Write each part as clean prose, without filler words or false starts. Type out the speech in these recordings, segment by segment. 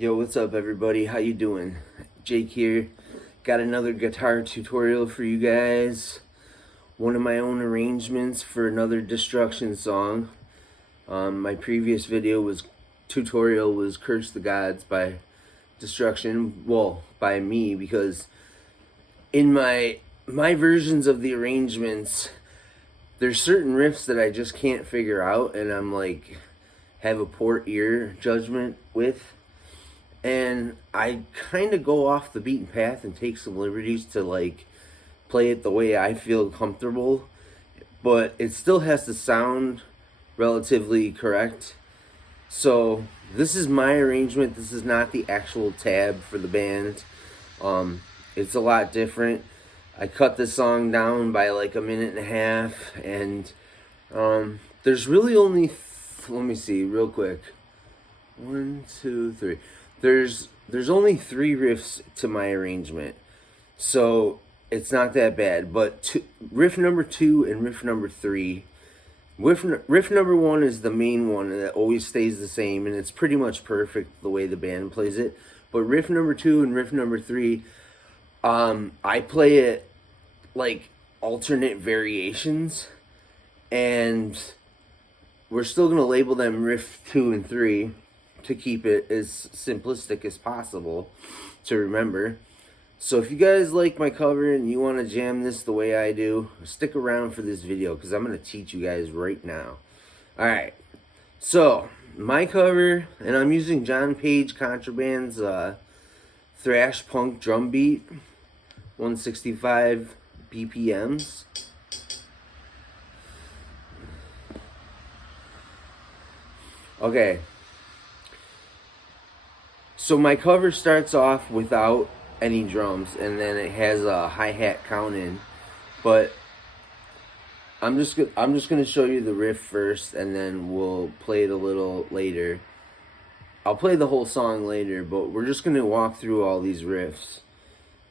Yo, what's up everybody? How you doing? Jake here. Got another guitar tutorial for you guys. One of my own arrangements for another Destruction song. My previous tutorial was Curse the Gods by Destruction. Well, by me, because in my versions of the arrangements, there's certain riffs that I just can't figure out, and I'm like, have a poor ear judgment with. And I kind of go off the beaten path and take some liberties to like play it the way I feel comfortable, but it still has to sound relatively correct. So this is my arrangement. This is not the actual tab for the band. It's a lot different. I cut this song down by like a minute and a half, and there's really only let me see real quick. 1, 2, 3. There's only 3 riffs to my arrangement, so it's not that bad. But riff number 2 and riff number 3, riff number 1 is the main one that always stays the same, and it's pretty much perfect the way the band plays it. But riff number 2 and riff number 3, I play it like alternate variations, and we're still gonna label them riff 2 and 3. To keep it as simplistic as possible to remember. So if you guys like my cover and you want to jam this the way I do, stick around for this video because I'm going to teach you guys right now. Alright, so my cover, and I'm using John Page Contraband's thrash punk drum beat, 165 BPMs. Okay. So my cover starts off without any drums, and then it has a hi-hat count in. But I'm just gonna show you the riff first, and then we'll play it a little later. I'll play the whole song later, but we're just gonna walk through all these riffs.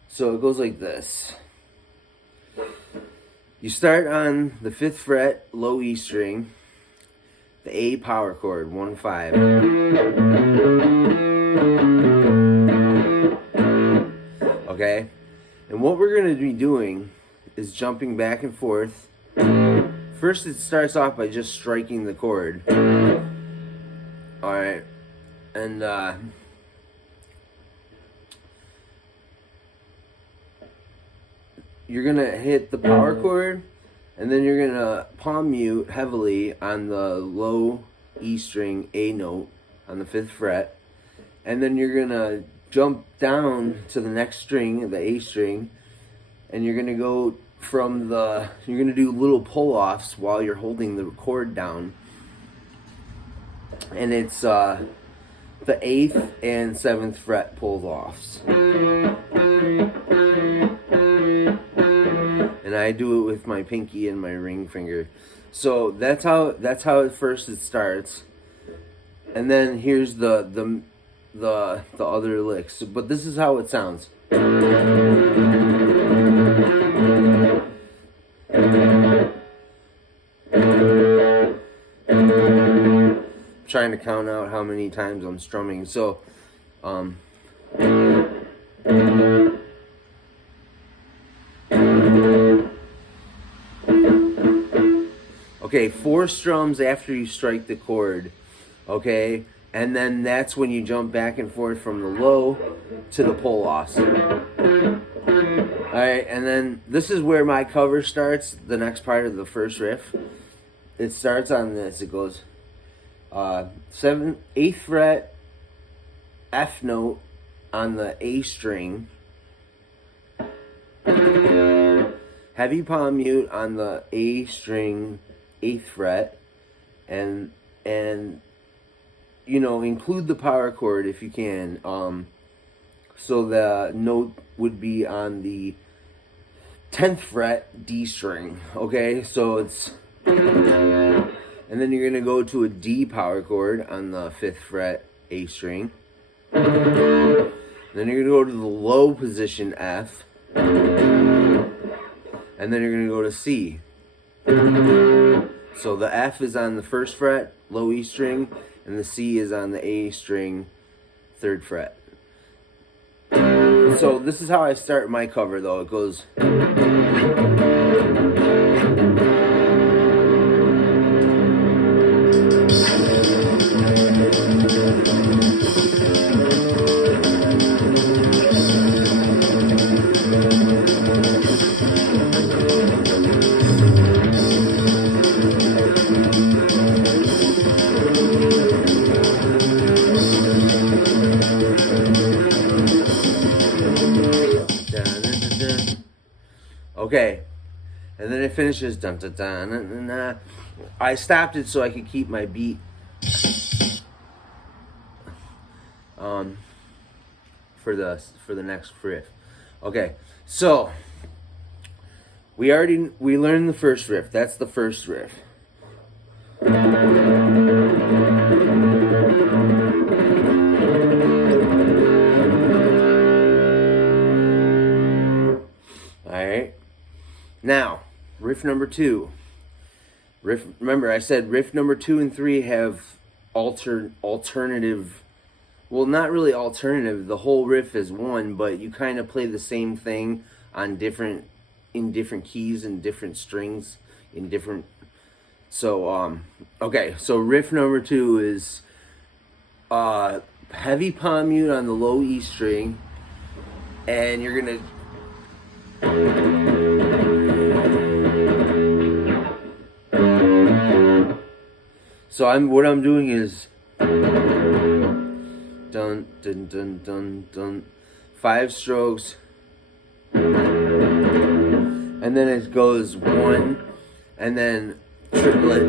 So it goes like this. You start on the 5th fret, low E string, the A power chord, 1-5. Okay, and what we're going to be doing is jumping back and forth. First it starts off by just striking the chord. Alright, and you're going to hit the power chord, and then you're going to palm mute heavily on the low E string A note on the 5th fret, and then you're going to jump down to the next string, the A string, and you're going to go from you're going to do little pull-offs while you're holding the chord down. And it's the 8th and 7th fret pull-offs. And I do it with my pinky and my ring finger. So that's how at first it starts. And then here's the other licks, but this is how it sounds. Trying to count out how many times I'm strumming. So okay, 4 strums after you strike the chord. Okay, and then that's when you jump back and forth from the low to the pull-offs. Alright, and then this is where my cover starts, the next part of the first riff. It starts on this. It goes 8th fret, F note on the A string, heavy palm mute on the A string, 8th fret, and you know, include the power chord if you can. So the note would be on the 10th fret D string. Okay, so it's, and then you're gonna go to a D power chord on the 5th fret A string. Then you're gonna go to the low position F, and then you're gonna go to C. So the F is on the 1st fret, low E string, and the C is on the A string, 3rd fret. So this is how I start my cover though. It goes okay, and then it finishes dun, dun, dun, dun, dun, dun. I stopped it so I could keep my beat for the next riff. Okay, so we learned the first riff. That's the first riff. Alright. Now, riff number 2. Remember, I said riff number 2 and 3 have alternative. Well, not really alternative. The whole riff is one, but you kind of play the same thing on different keys and different strings in different. So okay. So riff number 2 is heavy palm mute on the low E string, and you're gonna. So what I'm doing is dun dun dun dun dun, 5 strokes, and then it goes 1, and then triplet.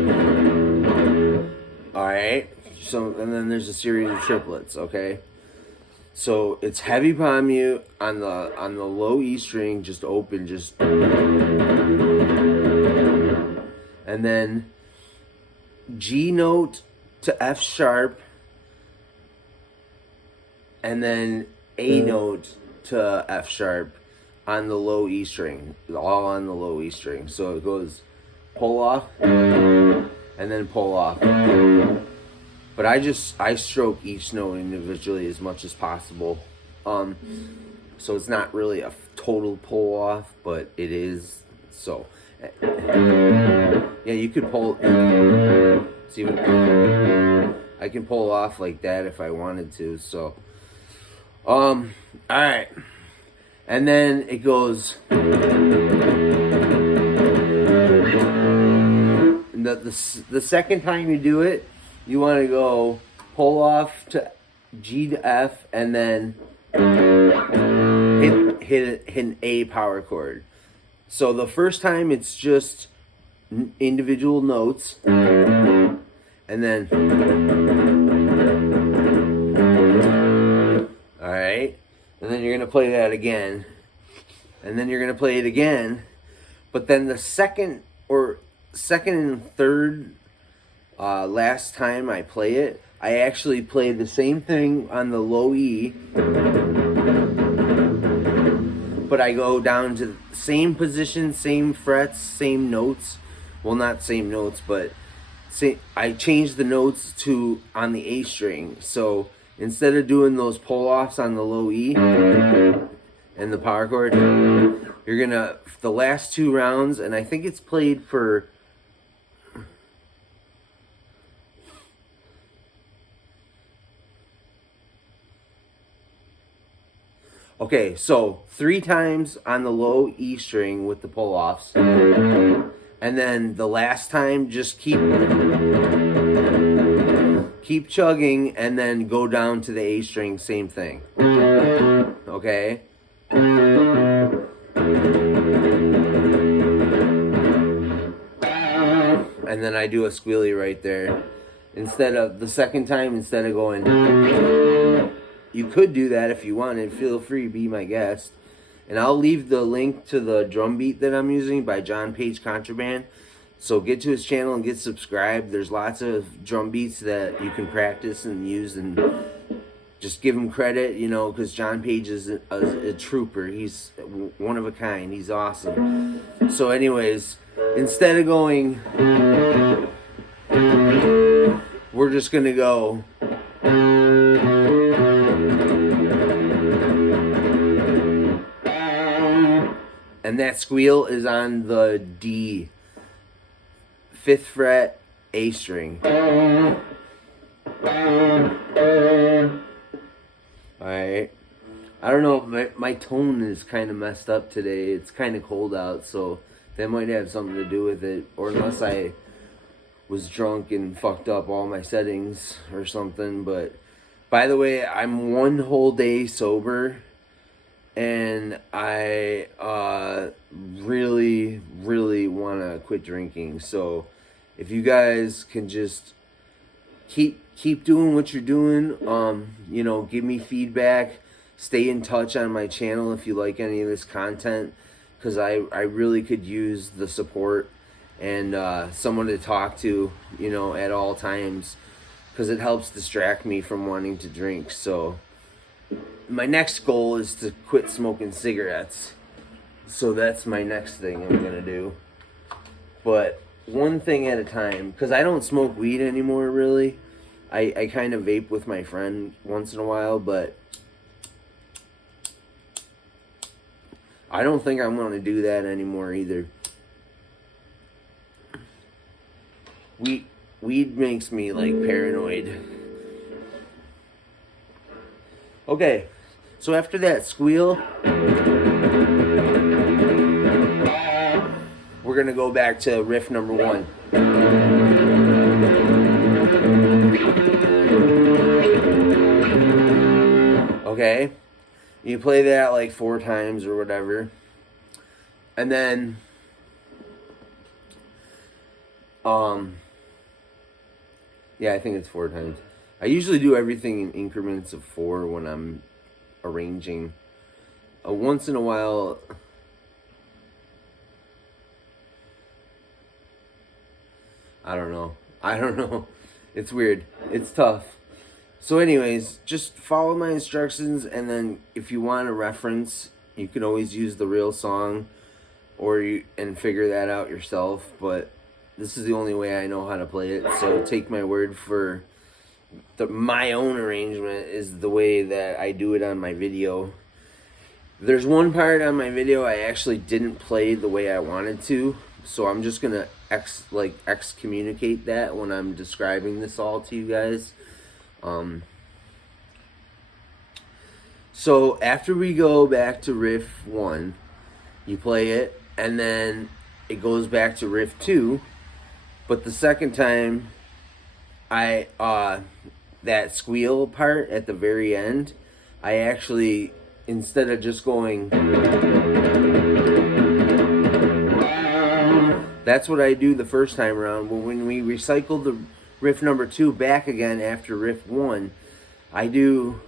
All right. So and then there's a series of triplets. Okay. So it's heavy palm mute on the low E string, just open, and then G note to F sharp, and then A note to F sharp on the low E string, all on the low E string. So it goes pull off and then pull off. But I stroke each note individually as much as possible. So it's not really a total pull off, but it is. So yeah, you could pull. See, I can pull off like that if I wanted to. So, all right, and then it goes. The second time you do it, you want to go pull off to G to F, and then hit an A power chord. So the first time it's just individual notes, and then all right, and then you're gonna play that again, and then you're gonna play it again, but then the second and third last time I play it, I actually play the same thing on the low E, but I go down to the same position, same frets, same notes. Well, not same notes, but I changed the notes to on the A string. So instead of doing those pull-offs on the low E and the power chord, you're gonna, the last 2 rounds, and I think it's played for okay, so 3 times on the low E string with the pull-offs, and then the last time just keep chugging, and then go down to the A string, same thing. Okay? And then I do a squealy right there. Instead of the second time, instead of going, you could do that if you wanted. Feel free, be my guest. And I'll leave the link to the drum beat that I'm using by John Page Contraband. So get to his channel and get subscribed. There's lots of drum beats that you can practice and use, and just give him credit, you know, because John Page is a trooper. He's one of a kind. He's awesome. So anyways, instead of going, we're just going to go. And that squeal is on the D, 5th fret, A string. Alright. I don't know, my tone is kind of messed up today. It's kind of cold out, so that might have something to do with it. Or unless I was drunk and fucked up all my settings or something. But by the way, I'm 1 whole day sober, and I really, really want to quit drinking. So if you guys can just keep doing what you're doing, you know, give me feedback. Stay in touch on my channel if you like any of this content, because I really could use the support and someone to talk to, you know, at all times, because it helps distract me from wanting to drink. So my next goal is to quit smoking cigarettes. So that's my next thing I'm gonna do. But one thing at a time, because I don't smoke weed anymore, really. I kind of vape with my friend once in a while, but I don't think I'm going to do that anymore either. Weed makes me, like, paranoid. Okay, so after that squeal, we're going to go back to riff number 1. Okay? You play that like 4 times or whatever. And then yeah, I think it's 4 times. I usually do everything in increments of 4 when I'm arranging. Once in a while, I don't know. It's weird. It's tough. So anyways, just follow my instructions, and then if you want a reference, you can always use the real song and figure that out yourself. But this is the only way I know how to play it, so take my word for my own arrangement is the way that I do it on my video. There's one part on my video I actually didn't play the way I wanted to, so I'm just gonna excommunicate that when I'm describing this all to you guys. So after we go back to riff 1, you play it, and then it goes back to riff 2, but the second time, that squeal part at the very end, I actually, instead of just going, that's what I do the first time around. But when we recycle the riff number 2 back again after riff 1, I do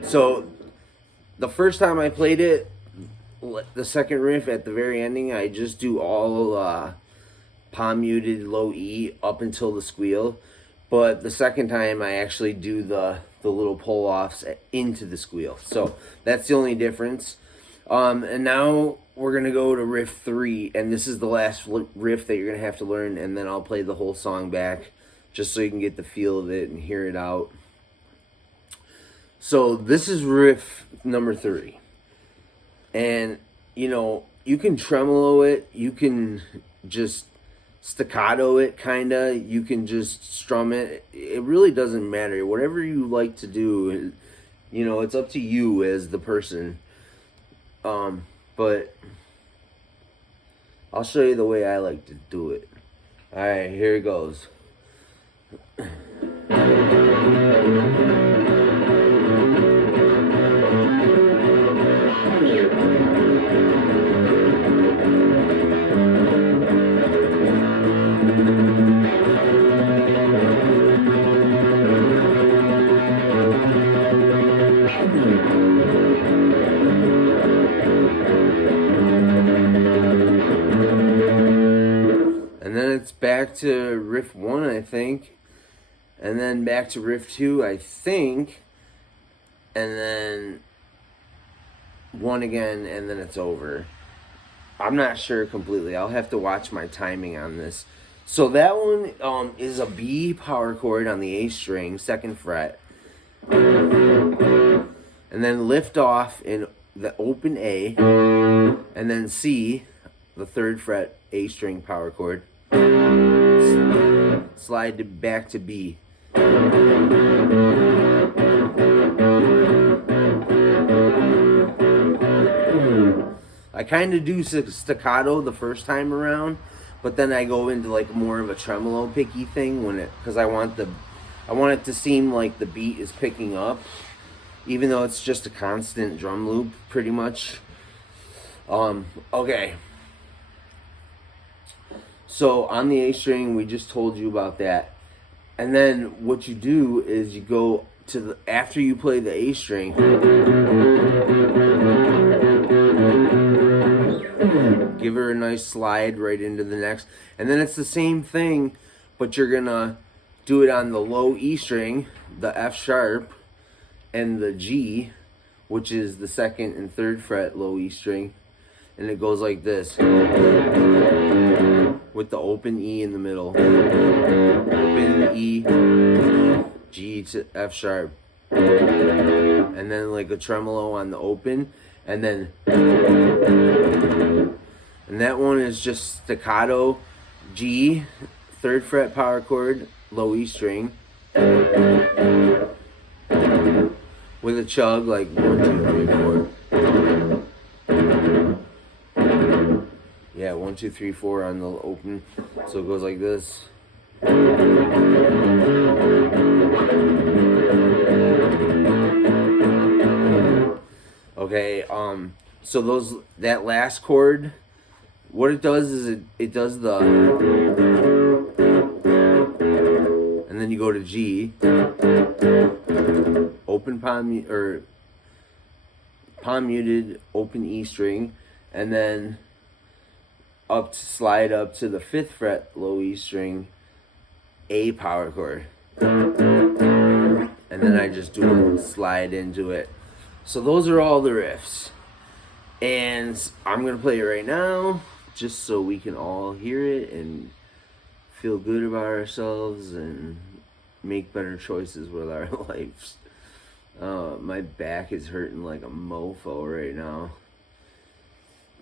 so the first time I played it, the second riff at the very ending, I just do all palm muted low E up until the squeal. But the second time I actually do the little pull-offs into the squeal. So that's the only difference. And now we're going to go to riff 3, and this is the last riff that you're going to have to learn, and then I'll play the whole song back just so you can get the feel of it and hear it out. So this is riff number 3, and you know, you can tremolo it, you can just staccato it, kinda, you can just strum it. It really doesn't matter. Whatever you like to do, you know, it's up to you as the person. But I'll show you the way I like to do it. All right, here it goes. back to riff 1, I think, and then back to riff 2, I think, and then 1 again, and then it's over. I'm not sure completely. I'll have to watch my timing on this. So that one is a B power chord on the A string, 2nd fret. And then lift off in the open A. And then C, the 3rd fret, A string power chord. Slide back to B. I kind of do staccato the first time around, but then I go into like more of a tremolo picky thing because I want it to seem like the beat is picking up, even though it's just a constant drum loop pretty much. Okay. So on the A string, we just told you about that. And then what you do is you go to after you play the A string, give her a nice slide right into the next. And then it's the same thing, but you're gonna do it on the low E string, the F sharp, and the G, which is the 2nd and 3rd fret low E string. And it goes like this, with the open E in the middle. Open E, G to F sharp. And then like a tremolo on the open. And then, and that one is just staccato, G, 3rd fret power chord, low E string. With a chug like 1, 2, 3, 4. Yeah, 1, 2, 3, 4 on the open. So it goes like this. Okay, so that last chord, what it does is it does the, and then you go to G, open palm or palm muted, open E string, and then slide up to the 5th fret low E string, A power chord, and then I just do a slide into it. So those are all the riffs, and I'm gonna play it right now just so we can all hear it and feel good about ourselves and make better choices with our lives. My back is hurting like a mofo right now.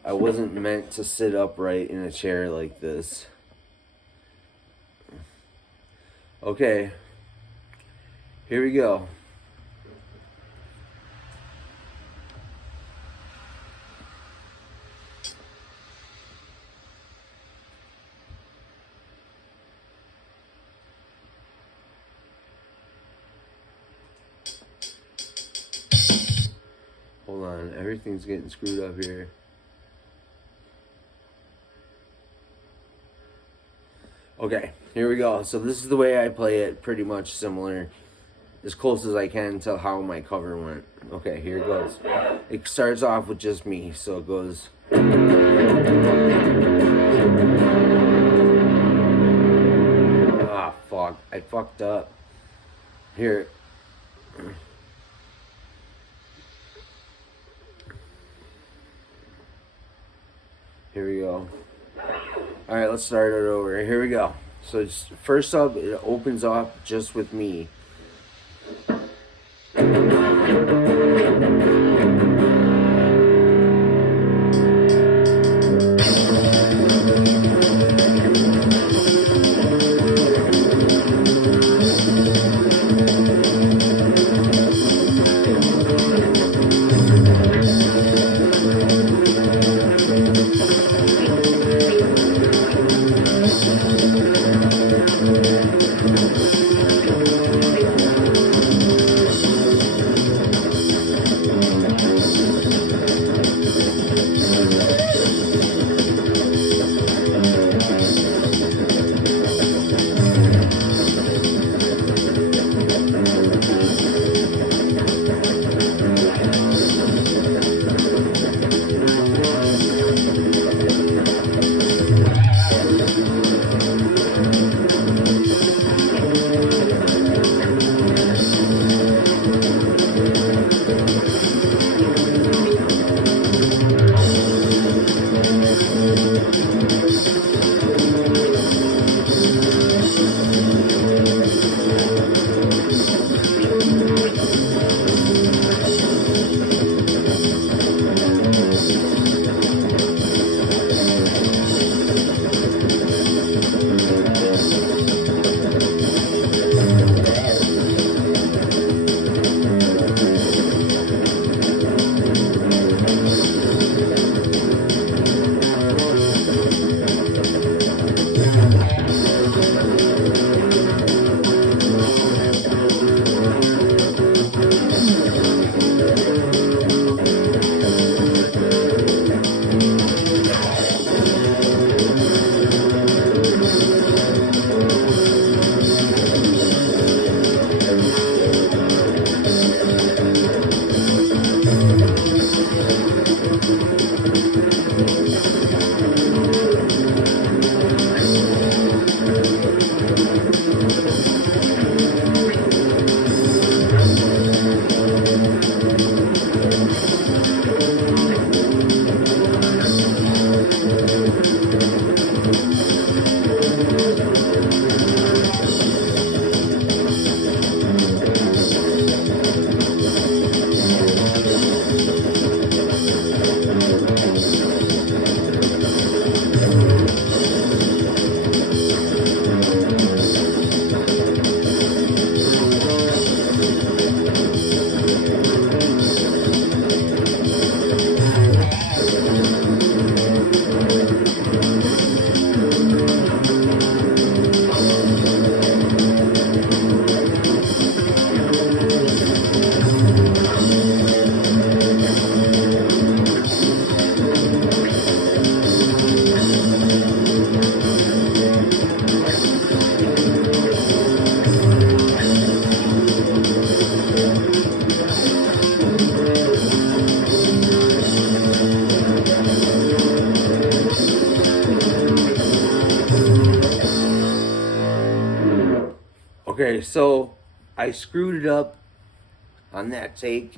I wasn't meant to sit upright in a chair like this. Okay, here we go. Hold on, everything's getting screwed up here. Okay, here we go. So this is the way I play it, pretty much similar, as close as I can to how my cover went. Okay, here it goes. It starts off with just me, so it goes. Ah, fuck, I fucked up. Here. Here we go. Alright, let's start it over. Here we go. So it's, first up, it opens up just with me. Okay, so I screwed it up on that take.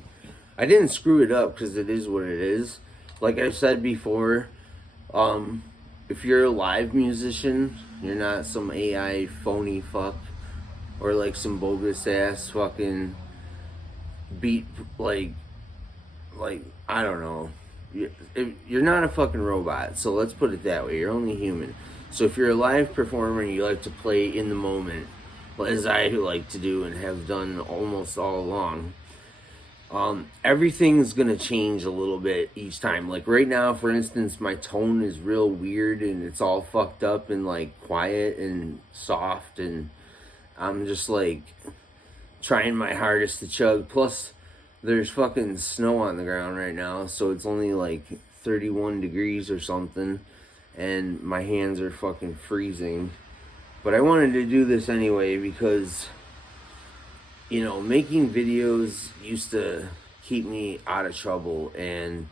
I didn't screw it up because it is what it is. Like I said before, if you're a live musician, you're not some AI phony fuck or like some bogus ass fucking beat like I don't know. You're not a fucking robot, so let's put it that way. You're only human. So if you're a live performer and you like to play in the moment, as I like to do and have done almost all along, everything's gonna change a little bit each time. Like right now, for instance, my tone is real weird and it's all fucked up and like quiet and soft, and I'm just like trying my hardest to chug. Plus there's fucking snow on the ground right now, so it's only like 31 degrees or something, and my hands are fucking freezing. But I wanted to do this anyway because, you know, making videos used to keep me out of trouble, and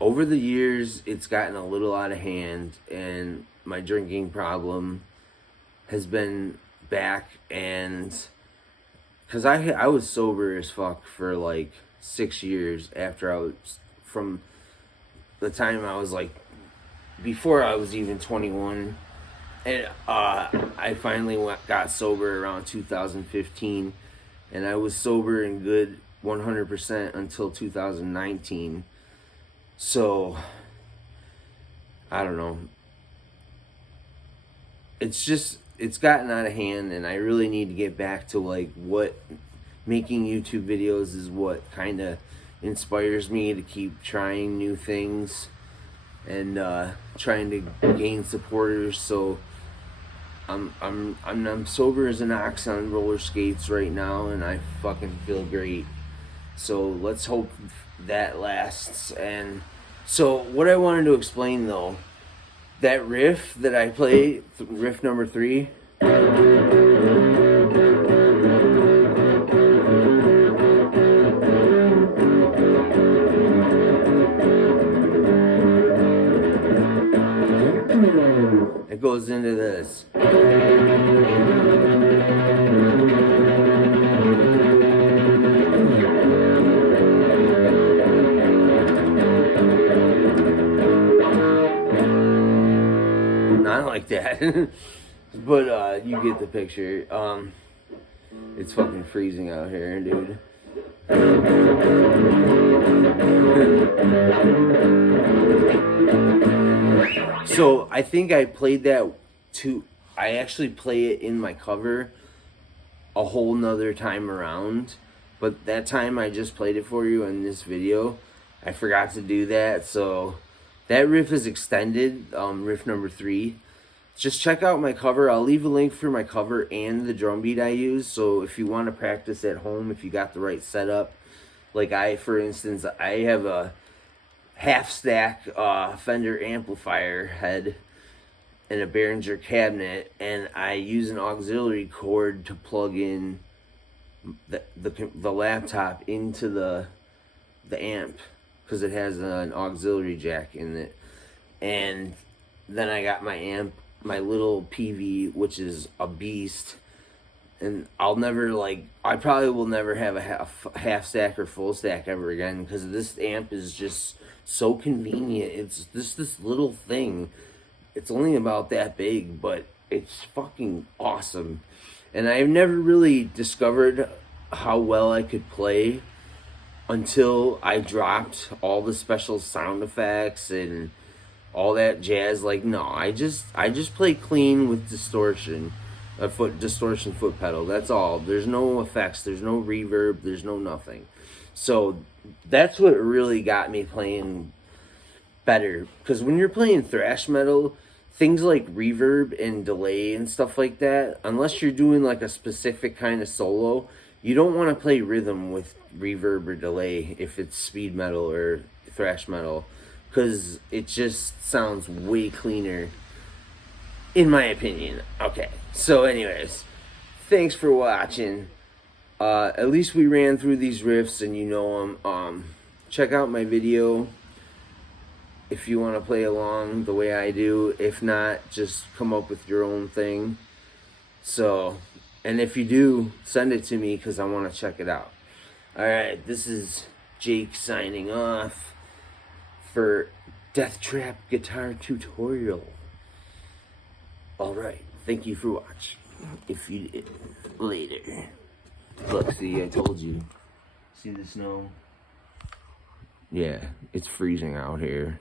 over the years it's gotten a little out of hand, and my drinking problem has been back. And because I was sober as fuck for like 6 years after I was, from the time I was like, before I was even 21. And I finally got sober around 2015, and I was sober and good 100% until 2019. So I don't know. It's gotten out of hand, and I really need to get back to like what making YouTube videos is, what kind of inspires me to keep trying new things and trying to gain supporters. So I'm sober as an ox on roller skates right now, and I fucking feel great. So let's hope that lasts. And so what I wanted to explain though, that riff that I played, riff number 3, it goes into this. Not like that. But you get the picture. It's fucking freezing out here, dude. So I think I played that I actually play it in my cover a whole nother time around, but that time I just played it for you in this video. I forgot to do that, so that riff is extended, riff number 3. Just check out my cover. I'll leave a link for my cover and the drum beat I use, so if you want to practice at home, if you got the right setup. Like for instance, I have a half stack Fender amplifier head and a Behringer cabinet, and I use an auxiliary cord to plug in the laptop into the the amp, because it has an auxiliary jack in it. And then I got my amp, my little PV, which is a beast. And I'll never, like, I probably will never have a half stack or full stack ever again, because this amp is just so convenient. It's just this little thing. It's only about that big, but it's fucking awesome. And I've never really discovered how well I could play until I dropped all the special sound effects and all that jazz. Like, no, I just play clean with distortion, distortion foot pedal. That's all. There's no effects. There's no reverb. There's no nothing. So that's what really got me playing better. Because when you're playing thrash metal, things like reverb and delay and stuff like that, unless you're doing like a specific kind of solo, you don't want to play rhythm with reverb or delay if it's speed metal or thrash metal, because it just sounds way cleaner, in my opinion. Okay, so anyways, thanks for watching. At least we ran through these riffs and you know them. Check out my video if you want to play along the way I do. If not, just come up with your own thing. So, and if you do, send it to me because I want to check it out. Alright, this is Jake signing off for Death Trap Guitar Tutorial. Alright, thank you for watching. If you did, later. Look, see, I told you. See the snow? Yeah, it's freezing out here.